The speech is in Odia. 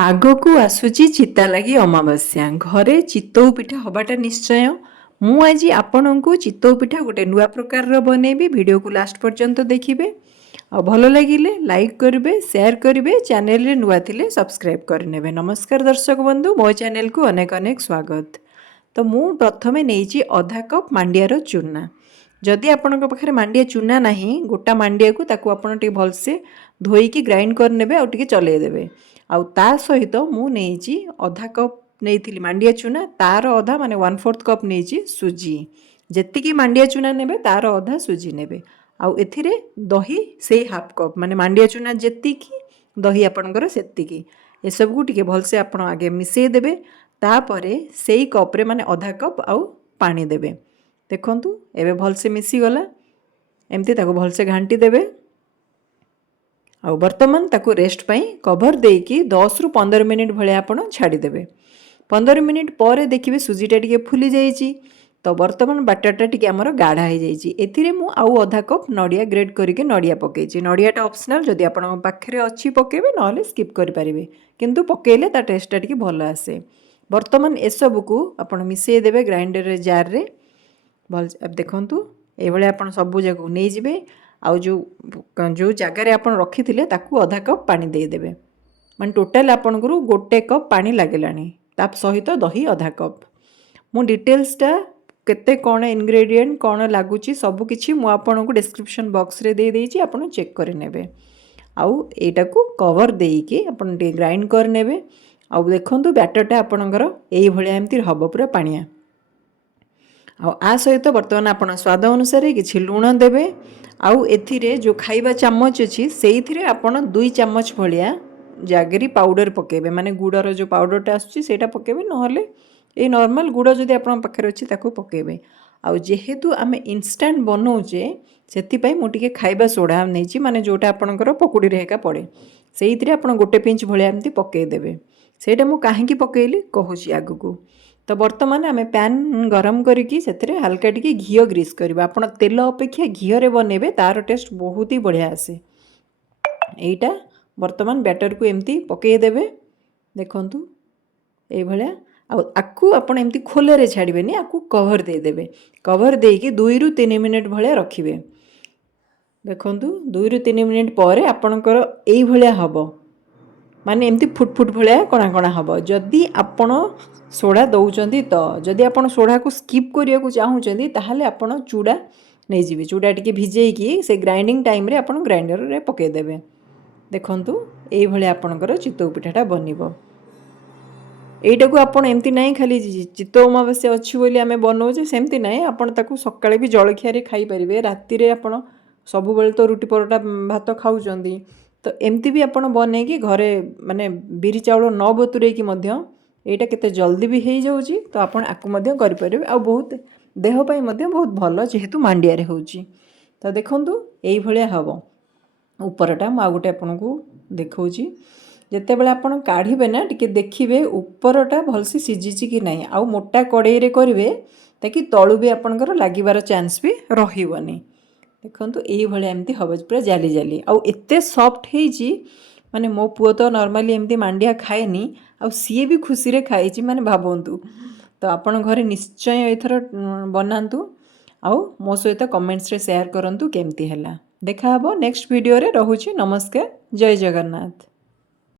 ଆଗକୁ ଆସୁଛି ଚିତା ଲାଗି ଅମାବାସ୍ୟା। ଘରେ ଚିତଉ ପିଠା ହବାଟା ନିଶ୍ଚୟ। ମୁଁ ଆଜି ଆପଣଙ୍କୁ ଚିତଉ ପିଠା ଗୋଟେ ନୂଆ ପ୍ରକାରର ବନେଇବି। ଭିଡ଼ିଓକୁ ଲାଷ୍ଟ ପର୍ଯ୍ୟନ୍ତ ଦେଖିବେ। ଆଉ ଭଲ ଲାଗିଲେ ଲାଇକ୍ କରିବେ, ସେୟାର କରିବେ, ଚ୍ୟାନେଲରେ ନୂଆ ଥିଲେ ସବସ୍କ୍ରାଇବ୍ କରିନେବେ। ନମସ୍କାର ଦର୍ଶକ ବନ୍ଧୁ, ମୋ ଚ୍ୟାନେଲକୁ ଅନେକ ଅନେକ ସ୍ୱାଗତ। ତ ମୁଁ ପ୍ରଥମେ ନେଇଛି ଅଧା କପ୍ ମାଣ୍ଡିଆର ଚୂନା। ଯଦି ଆପଣଙ୍କ ପାଖରେ ମାଣ୍ଡିଆ ଚୂନା ନାହିଁ, ଗୋଟା ମାଣ୍ଡିଆକୁ ତାକୁ ଆପଣ ଟିକେ ଭଲସେ ଧୋଇକି ଗ୍ରାଇଣ୍ଡ କରିନେବେ ଆଉ ଟିକେ ଚଲେଇଦେବେ। ଆଉ ତା ସହିତ ମୁଁ ନେଇଛି ଅଧା କପ୍ ନେଇଥିଲି ମାଣ୍ଡିଆ ଚୂନା, ତାର ଅଧା ମାନେ 1/4 କପ୍ ନେଇଛି ସୁଜି। ଯେତିକି ମାଣ୍ଡିଆ ଚୂନା ନେବେ ତାର ଅଧା ସୁଜି ନେବେ। ଆଉ ଏଥିରେ ଦହି ସେଇ ହାଫ୍ କପ୍, ମାନେ ମାଣ୍ଡିଆ ଚୂନା ଯେତିକି ଦହି ଆପଣଙ୍କର ସେତିକି। ଏସବୁକୁ ଟିକେ ଭଲସେ ଆପଣ ଆଗେ ମିଶାଇ ଦେବେ। ତାପରେ ସେଇ କପ୍ରେ ମାନେ ଅଧା କପ୍ ଆଉ ପାଣି ଦେବେ। ଦେଖନ୍ତୁ ଏବେ ଭଲସେ ମିଶିଗଲା। ଏମିତି ତାକୁ ଭଲସେ ଘାଣ୍ଟି ଦେବେ। ଆଉ ବର୍ତ୍ତମାନ ତାକୁ ରେଷ୍ଟ ପାଇଁ କଭର ଦେଇକି 10ରୁ 15 ମିନିଟ୍ ଭଳିଆ ଆପଣ ଛାଡ଼ିଦେବେ। 15 ମିନିଟ୍ ପରେ ଦେଖିବେ ସୁଜିଟା ଟିକେ ଫୁଲି ଯାଇଛି। ତ ବର୍ତ୍ତମାନ ବାଟରଟା ଟିକେ ଆମର ଗାଢ଼ା ହେଇଯାଇଛି। ଏଥିରେ ମୁଁ ଆଉ ଅଧା କପ୍ ନଡ଼ିଆ ଗ୍ରେଟ୍ କରିକି ନଡ଼ିଆ ପକାଇଛି। ନଡ଼ିଆଟା ଅପସନାଲ୍, ଯଦି ଆପଣଙ୍କ ପାଖରେ ଅଛି ପକାଇବେ, ନହେଲେ ସ୍କିପ୍ କରିପାରିବେ। କିନ୍ତୁ ପକାଇଲେ ତା ଟେଷ୍ଟଟା ଟିକେ ଭଲ ଆସେ। ବର୍ତ୍ତମାନ ଏସବୁକୁ ଆପଣ ମିଶାଇ ଦେବେ ଗ୍ରାଇଣ୍ଡର ଜାର୍ରେ। ଭଲ ଦେଖନ୍ତୁ ଏଇଭଳିଆ ଆପଣ ସବୁ ଯାକୁ ନେଇଯିବେ। ଆଉ ଯେଉଁ ଜାଗାରେ ଆପଣ ରଖିଥିଲେ ତାକୁ ଅଧା କପ୍ ପାଣି ଦେଇଦେବେ। ମାନେ ଟୋଟାଲ୍ ଆପଣଙ୍କର 1 କପ୍ ପାଣି ଲାଗିଲାଣି। ତା ସହିତ ଦହି ଅଧା କପ୍। ମୁଁ ଡିଟେଲ୍ସଟା କେତେ କ'ଣ ଇନଗ୍ରେଡ଼ିଏଣ୍ଟ କ'ଣ ଲାଗୁଛି ସବୁକିଛି ମୁଁ ଆପଣଙ୍କୁ ଡେସ୍କ୍ରିପସନ୍ ବକ୍ସରେ ଦେଇଦେଇଛି, ଆପଣ ଚେକ୍ କରିନେବେ। ଆଉ ଏଇଟାକୁ କଭର୍ ଦେଇକି ଆପଣ ଟିକେ ଗ୍ରାଇଣ୍ଡ କରିନେବେ। ଆଉ ଦେଖନ୍ତୁ ବ୍ୟାଟରଟା ଆପଣଙ୍କର ଏଇଭଳିଆ ଏମିତି ହେବ, ପୁରା ପାଣିଆ। ଆଉ ଆ ସହିତ ବର୍ତ୍ତମାନ ଆପଣ ସ୍ୱାଦ ଅନୁସାରେ କିଛି ଲୁଣ ଦେବେ। ଆଉ ଏଥିରେ ଯେଉଁ ଖାଇବା ଚାମଚ ଅଛି ସେଇଥିରେ ଆପଣ 2 ଚାମଚ ଭଳିଆ ଜାଗେରୀ ପାଉଡ଼ର ପକାଇବେ। ମାନେ ଗୁଡ଼ର ଯେଉଁ ପାଉଡ଼ରଟା ଆସୁଛି ସେଇଟା ପକାଇବେ, ନହେଲେ ଏଇ ନର୍ମାଲ୍ ଗୁଡ଼ ଯଦି ଆପଣଙ୍କ ପାଖରେ ଅଛି ତାକୁ ପକାଇବେ। ଆଉ ଯେହେତୁ ଆମେ ଇନଷ୍ଟାଣ୍ଟ ବନାଉଛେ ସେଥିପାଇଁ ମୁଁ ଟିକେ ଖାଇବା ସୋଡ଼ା ନେଇଛି, ମାନେ ଯେଉଁଟା ଆପଣଙ୍କର ପକୁଡ଼ିରେ ଏକା ପଡ଼େ। ସେଇଥିରେ ଆପଣ 1 ପିଞ୍ଚ ଭଳିଆ ଏମିତି ପକାଇଦେବେ। ସେଇଟା ମୁଁ କାହିଁକି ପକାଇଲି କହୁଛି ଆଗକୁ। ତ ବର୍ତ୍ତମାନ ଆମେ ପ୍ୟାନ୍ ଗରମ କରିକି ସେଥିରେ ହାଲକା ଟିକେ ଘିଅ ଗ୍ରୀସ୍ କରିବା। ଆପଣ ତେଲ ଅପେକ୍ଷା ଘିଅରେ ବନେଇବେ, ତା'ର ଟେଷ୍ଟ ବହୁତ ହି ବଢ଼ିଆ ଆସେ। ଏଇଟା ବର୍ତ୍ତମାନ ବ୍ୟାଟରକୁ ଏମିତି ପକାଇଦେବେ। ଦେଖନ୍ତୁ ଏଇଭଳିଆ। ଆଉ ଆକୁ ଆପଣ ଏମିତି ଖୋଲାରେ ଛାଡ଼ିବେନି, ଆକୁ କଭର୍ ଦେଇଦେବେ। କଭର୍ ଦେଇକି 2ରୁ 3 ମିନିଟ୍ ଭଳିଆ ରଖିବେ। ଦେଖନ୍ତୁ 2ରୁ 3 ମିନିଟ୍ ପରେ ଆପଣଙ୍କର ଏଇଭଳିଆ ହେବ। ମାନେ ଏମିତି ଫୁଟ୍ ଫୁଟ୍ ଭଳିଆ କଣା କଣା ହେବ। ଯଦି ଆପଣ ସୋଡ଼ା ଦେଉଛନ୍ତି ତ, ଯଦି ଆପଣ ସୋଡ଼ାକୁ ସ୍କିପ୍ କରିବାକୁ ଚାହୁଁଛନ୍ତି ତାହେଲେ ଆପଣ ଚୁଡ଼ା ନେଇଯିବେ। ଚୁଡ଼ା ଟିକେ ଭିଜେଇକି ସେ ଗ୍ରାଇଣ୍ଡିଙ୍ଗ ଟାଇମ୍ରେ ଆପଣ ଗ୍ରାଇଣ୍ଡରରେ ପକାଇଦେବେ। ଦେଖନ୍ତୁ ଏଇଭଳିଆ ଆପଣଙ୍କର ଚିତଉ ପିଠାଟା ବନିବ। এইটাକୁ ଆପଣ ଏମିତି ନାହିଁ ଖାଲି ଚିତଉ ଅମାବାସ୍ୟା ଅଛି ବୋଲି ଆମେ ବନାଉଛେ ସେମିତି ନାହିଁ। ଆପଣ ତାକୁ ସକାଳେ ବି ଜଳଖିଆରେ ଖାଇପାରିବେ। ରାତିରେ ଆପଣ ସବୁବେଳେ ତ ରୁଟି ପରଟା ଭାତ ଖାଉଛନ୍ତି, ତ ଏମିତି ବି ଆପଣ ବନେଇକି ଘରେ ମାନେ ବିରି ଚାଉଳ ନ ବତୁରେଇକି ମଧ୍ୟ ଏଇଟା କେତେ ଜଲ୍ଦି ବି ହେଇଯାଉଛି। ତ ଆପଣ ଆକୁ ମଧ୍ୟ କରିପାରିବେ। ଆଉ ବହୁତ ଦେହ ପାଇଁ ମଧ୍ୟ ବହୁତ ଭଲ, ଯେହେତୁ ମାଣ୍ଡିଆରେ ହେଉଛି। ତ ଦେଖନ୍ତୁ ଏଇଭଳିଆ ହେବ ଉପରଟା। ମୁଁ ଆଉ ଗୋଟେ ଆପଣଙ୍କୁ ଦେଖାଉଛି। ଯେତେବେଳେ ଆପଣ କାଢ଼ିବେ ନା ଟିକେ ଦେଖିବେ ଉପରଟା ଭଲସେ ସିଝିଛି କି ନାହିଁ। ଆଉ ମୋଟା କଡ଼େଇରେ କରିବେ ତାକି ତଳୁ ବି ଆପଣଙ୍କର ଲାଗିବାର ଚାନ୍ସ ବି ରହିବନି। ଦେଖନ୍ତୁ ଏଇଭଳିଆ ଏମିତି ହେବ, ପୁରା ଜାଲି ଜାଲି। ଆଉ ଏତେ ସଫ୍ଟ ହେଇଛି, ମାନେ ମୋ ପୁଅ ତ ନର୍ମାଲି ଏମିତି ମାଣ୍ଡିଆ ଖାଏନି, ଆଉ ସିଏ ବି ଖୁସିରେ ଖାଇଛି, ମାନେ ଭାବନ୍ତୁ। ତ ଆପଣ ଘରେ ନିଶ୍ଚୟ ଏଥର ବନାନ୍ତୁ। ଆଉ ମୋ ସହିତ କମେଣ୍ଟସରେ ସେୟାର କରନ୍ତୁ କେମିତି ହେଲା। ଦେଖା ହେବ ନେକ୍ସଟ ଭିଡ଼ିଓରେ। ରହୁଛି, ନମସ୍କାର, ଜୟ ଜଗନ୍ନାଥ।